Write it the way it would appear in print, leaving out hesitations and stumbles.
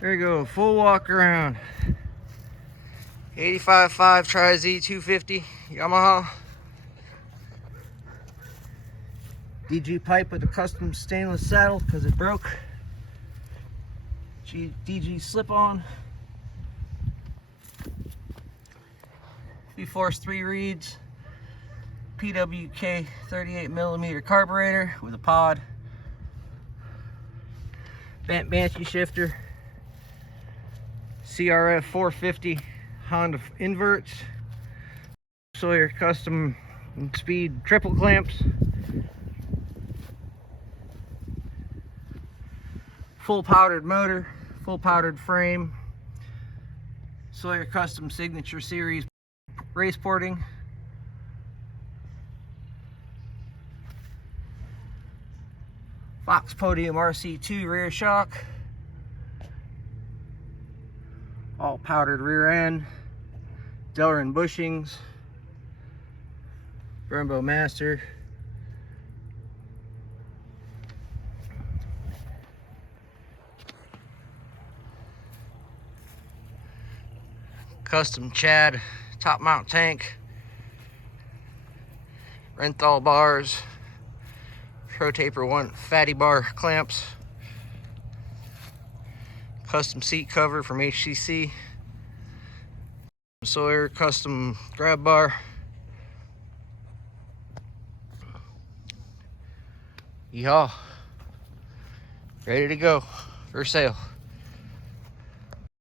There you go, full walk around. 85.5 Tri-Z 250 Yamaha. DG pipe with a custom stainless saddle because it broke. DG slip on. V-Force 3 reeds. PWK 38mm carburetor with a pod. Banshee shifter. CRF 450 Honda inverts. Sawyer custom speed triple clamps. Full powdered motor, full powdered frame. Sawyer custom signature series race porting. Fox Podium RC2 rear shock. All powdered rear end. Delrin bushings. Brembo Master. Custom Chad top mount tank. Renthal bars. Pro Taper 1 fatty bar clamps. Custom seat cover from HTC. Sawyer custom grab bar. Yeehaw. Ready to go for sale.